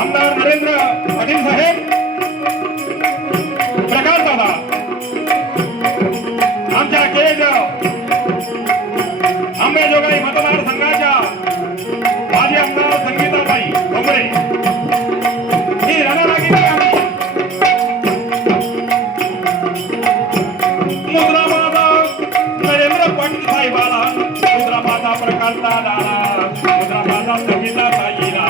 आमदार नरेंद्र पाटील साहेब, प्रकाश दादा, आमच्या केजगाव अंबेजोगाई मतदारसंघाच्या माजी आमदार संगीताबाई भोंगरे ही रणरागिणी आहे. मुद्रा माझा नरेंद्र पाटील साहेबाला, मुद्रा माझा प्रकाश दादाला, मुद्रा माझा संगीताबाईला.